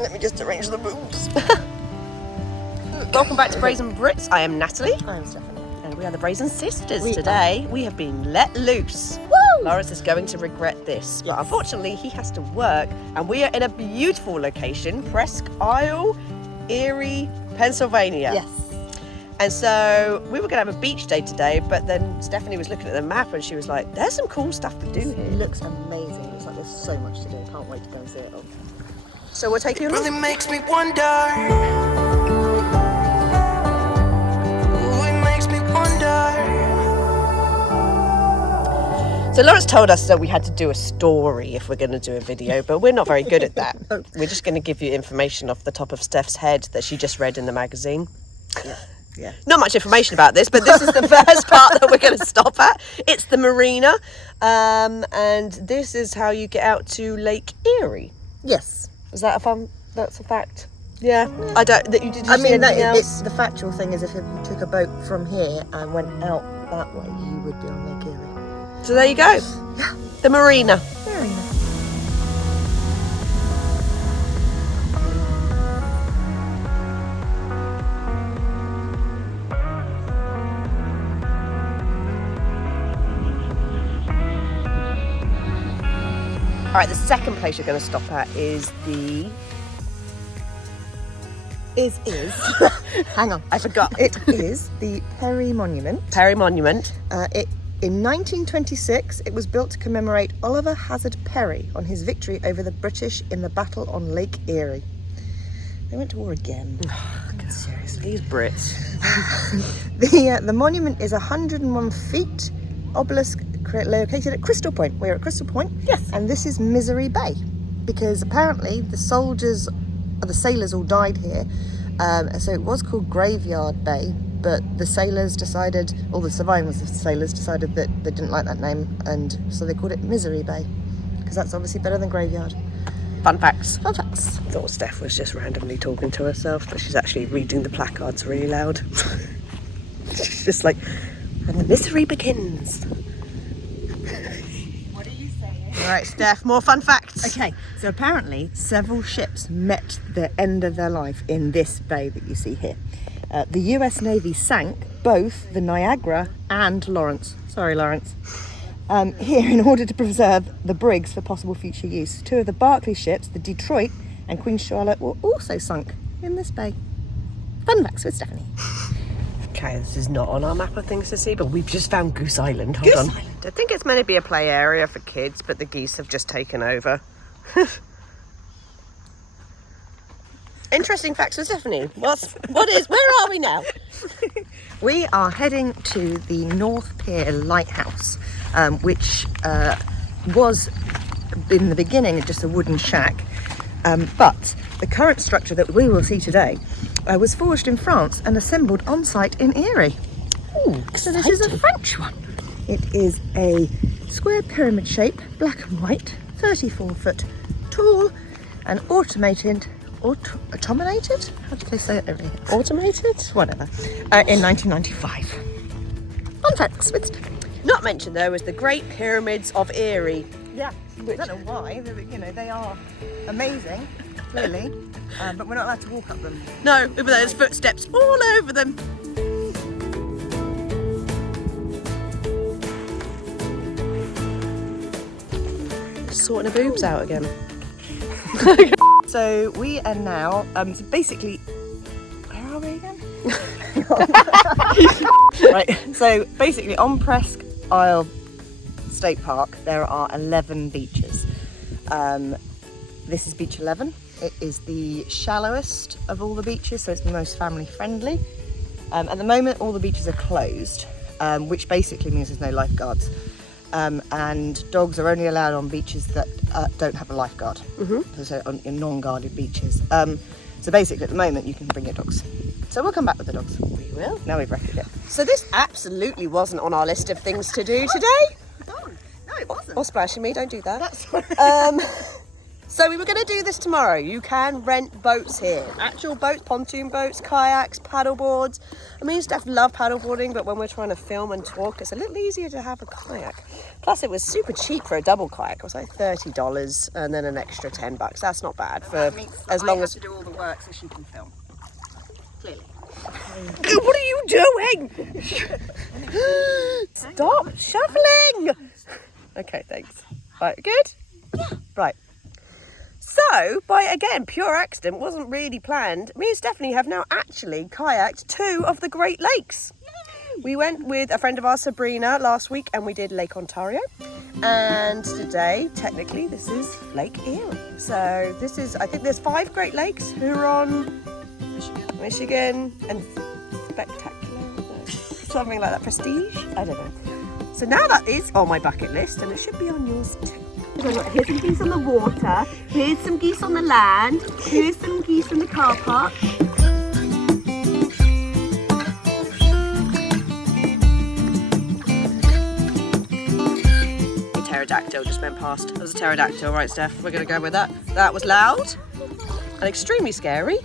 Let me just arrange the boobs. Welcome back to Brazen Brits. I am Natalie. I'm Stephanie. And we are the Brazen Sisters. We Today we have been let loose. Woo! Laurence is going to regret this, but unfortunately he has to work, and we are in a beautiful location, Presque, Erie, Pennsylvania. Yes. And so we were going to have a beach day today, but then Stephanie was looking at the map and she was like, there's some cool stuff to do here. It looks amazing. It looks like there's so much to do. Can't wait to go and see it all. So we'll take you along. Really makes me wonder. Ooh, it makes me wonder. So Laurence told us that we had to do a story if we're going to do a video, but we're not very good at that. We're just going to give you information off the top of Steph's head that she just read in the magazine. Yeah. Not much information about this, but this is the first part that we're going to stop at. It's the marina, and this is how you get out to Lake Erie. Yes. Is that that's a fact? Yeah. I don't. That you did. I mean, else? the factual thing is, if you took a boat from here and went out that way, you would be on Lake Erie. So there you go. Yeah. The marina. Very nice. All right. The second place you're going to stop at is the. Hang on, I forgot. It is the Perry Monument. Perry Monument. In 1926, it was built to commemorate Oliver Hazard Perry on his victory over the British in the battle on Lake Erie. They went to war again. Seriously, these Brits. The monument is 101 feet, obelisk located at Crystal Point. We're at Crystal Point. Yes. And this is Misery Bay, because apparently the sailors all died here. So it was called Graveyard Bay, but the sailors decided, all the survivors of the sailors decided that they didn't like that name, and so they called it Misery Bay, because that's obviously better than Graveyard. Fun facts. Fun facts. I thought Steph was just randomly talking to herself, but she's actually reading the placards really loud. She's just like, and the misery begins. What are you saying? All right, Steph, more fun facts. Okay, so apparently several ships met the end of their life in this bay that you see here. The US Navy sank both the Niagara and Laurence. Sorry, Laurence. Here in order to preserve the brigs for possible future use. Two of the Barclay ships, the Detroit and Queen Charlotte, were also sunk in this bay. Fun facts with Stephanie. Okay, this is not on our map of things to see, but we've just found Goose Island. Hold on. I think it's meant to be a play area for kids, but the geese have just taken over. Interesting facts with Stephanie. Where are we now? We are heading to the North Pier Lighthouse, which was in the beginning just a wooden shack, but the current structure that we will see today was forged in France and assembled on site in Erie. Ooh, so this is a French one. It is a square pyramid shape, black and white, 34 foot tall, and automated. Automated? How do they say it over here? Automated? Whatever. In 1995. Fun facts with Stephanie. Not mentioned though is the Great Pyramids of Erie. Yeah, I don't know why. They are amazing, clearly, but we're not allowed to walk up them. No, even though there's footsteps all over them. Sorting the boobs out again. So we are now, so basically, where are we again? Right, so basically on Presque Isle State Park, there are 11 beaches. This is beach 11. It is the shallowest of all the beaches, so it's the most family friendly. At the moment, all the beaches are closed, which basically means there's no lifeguards. And dogs are only allowed on beaches that don't have a lifeguard, so on non-guarded beaches. So basically at the moment you can bring your dogs. So we'll come back with the dogs. We will. Now we've wrecked it. So this absolutely wasn't on our list of things to do today. No, it wasn't. Or splashing me, don't do that. That's So we were going to do this tomorrow. You can rent boats here. Actual boats, pontoon boats, kayaks, paddle boards. I mean, Steph love paddleboarding, but when we're trying to film and talk, it's a little easier to have a kayak. Plus, it was super cheap for a double kayak. It was like $30 and then an extra $10. That's not bad for as long as... to do all the work so she can film. Clearly. What are you doing? Stop shoveling. Okay, thanks. Right, good? Yeah. Right. So, by again, pure accident, wasn't really planned, me and Stephanie have now actually kayaked 2 of the Great Lakes. Yay! We went with a friend of ours, Sabrina, last week, and we did Lake Ontario. And today, technically, this is Lake Erie. So this is, I think there's 5 Great Lakes, Huron, Michigan, and Spectacular, something like that, Prestige, I don't know. So now that is on my bucket list, and it should be on yours too. Here's some geese on the water, here's some geese on the land, here's some geese in the car park. A pterodactyl just went past. That was a pterodactyl, right, Steph? We're going to go with that. That was loud and extremely scary.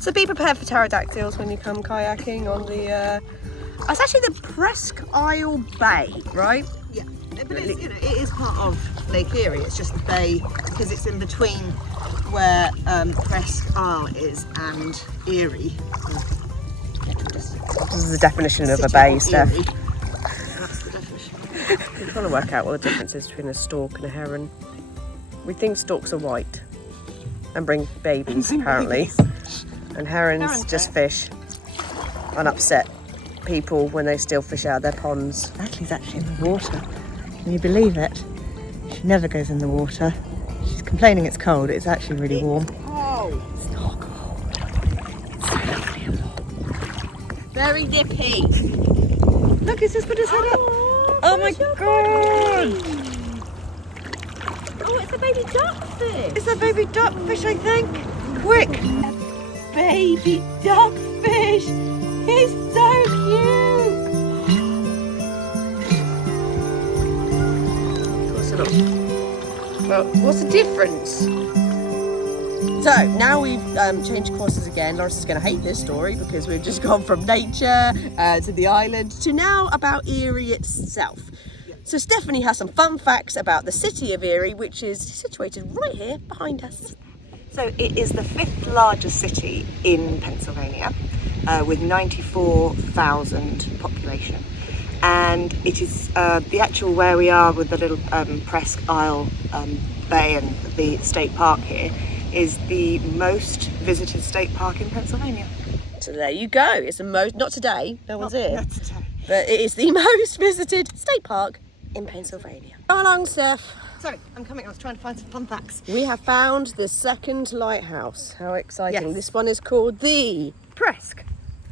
So be prepared for pterodactyls when you come kayaking on the... It's actually the Presque Isle Bay, right? Yeah. But it's, you know, it is part of Lake Erie. It's just the bay because it's in between where Presque Isle is and Erie. This is the definition of a bay, Steph. That's the definition. We're trying to work out what the difference is between a stork and a heron. We think storks are white and bring babies, apparently. And herons just fish and upset people when they steal fish out of their ponds. Natalie's actually in the water. Can you believe it? She never goes in the water. She's complaining it's cold. It's actually really warm. Oh, it's not cold. It's so lovely and warm. Very nippy. Look, he's just put his head up. Oh my god! Oh, it's a baby duckfish. It's a baby duckfish, I think. Quick! Baby duckfish. He's so cute. Well, what's the difference? So now we've changed courses again. Laurence is going to hate this story because we've just gone from nature to the island to now about Erie itself. So Stephanie has some fun facts about the city of Erie, which is situated right here behind us. So it is the 5th largest city in Pennsylvania with 94,000 population. And it is the actual where we are with the little Presque Isle Bay and the state park here is the most visited state park in Pennsylvania. So there you go. It's the most, not today, no one's here, Not today. but it is the most visited state park in Pennsylvania. Come along, Steph. Sorry, I'm coming. I was trying to find some fun facts. We have found the second lighthouse. How exciting. Yes. This one is called the Presque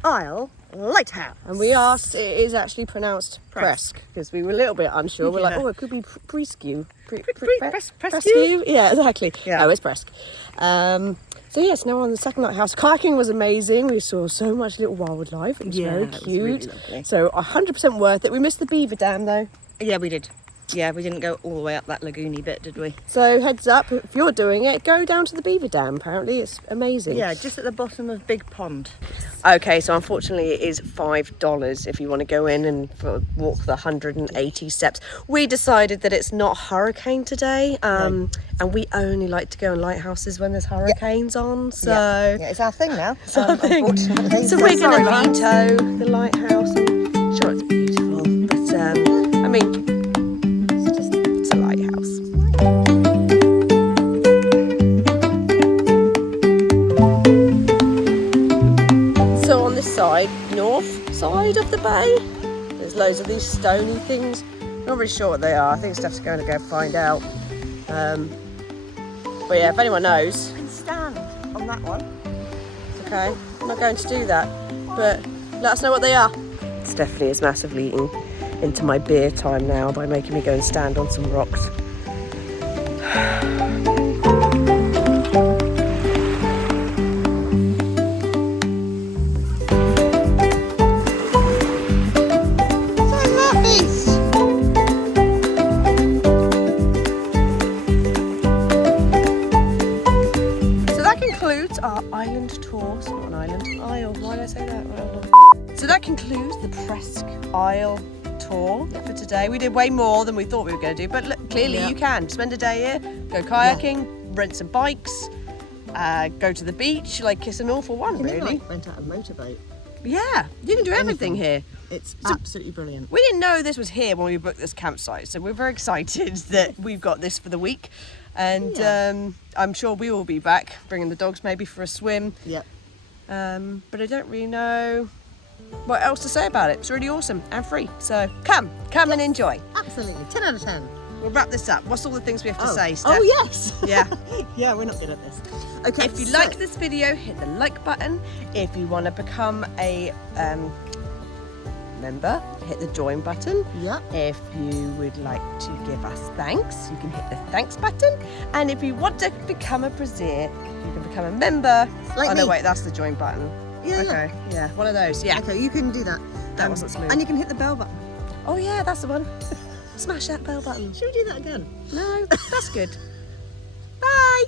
Isle Lighthouse. And we asked, it is actually pronounced Presque because we were a little bit unsure. We're like, Yeah. oh, it could be Presque. Presque? Yeah, exactly. Yeah. No, it's Presque. So yes, now on the second lighthouse. Kayaking was amazing. We saw so much little wildlife. It was very it was cute. really lovely. So 100% worth it. We missed the beaver dam though. Yeah, we did. Yeah, we didn't go all the way up that lagoony bit, did we? So heads up, if you're doing it, go down to the beaver dam. Apparently it's amazing. Yeah, just at the bottom of Big Pond. Okay, so unfortunately it is $5 if you want to go in and walk the 180 steps. We decided that it's not hurricane today, and we only like to go in lighthouses when there's hurricanes on. So Yeah, it's our thing now. It's our thing. Unfortunately. So we're going to Sorry, veto the lighthouse. I'm sure it's beautiful, but I mean, it's a lighthouse. So on this side, north side of the bay, there's loads of these stony things. Not really sure what they are. I think Steph's going to go find out. But yeah, if anyone knows, You can stand on that one. okay, I'm not going to do that, but let us know what they are. Stephanie is massively eating into my beer time now by making me go and stand on some rocks. concludes our island tour. It's not an island, isle. Why did I say that? So that concludes the Presque Isle tour for today. We did way more than we thought we were going to do, but look, clearly you can spend a day here, go kayaking, rent some bikes, go to the beach. Like, it's an awful one, really. Like, rent out a motorboat. Yeah, you can do everything here. It's absolutely brilliant. We didn't know this was here when we booked this campsite, so we're very excited that we've got this for the week. And I'm sure we will be back, bringing the dogs maybe for a swim. Yep. But I don't really know what else to say about it. It's really awesome and free. So come and enjoy. Absolutely. 10 out of 10. We'll wrap this up. What's all the things we have to say, Steph? Oh, yes. Yeah. Yeah, we're not good at this. Okay. If you like this video, hit the like button. If you want to become a member, hit the join button. Yep. If you would like to give us thanks, you can hit the thanks button. And if you want to become a Braziere, you can become a member. Like oh no, me. wait, that's the join button. Yeah, okay. Yeah, one of those. Yeah. Okay, you can do that. That wasn't smooth. And you can hit the bell button. Oh yeah, that's the one. Smash that bell button. Should we do that again? No, that's good. Bye.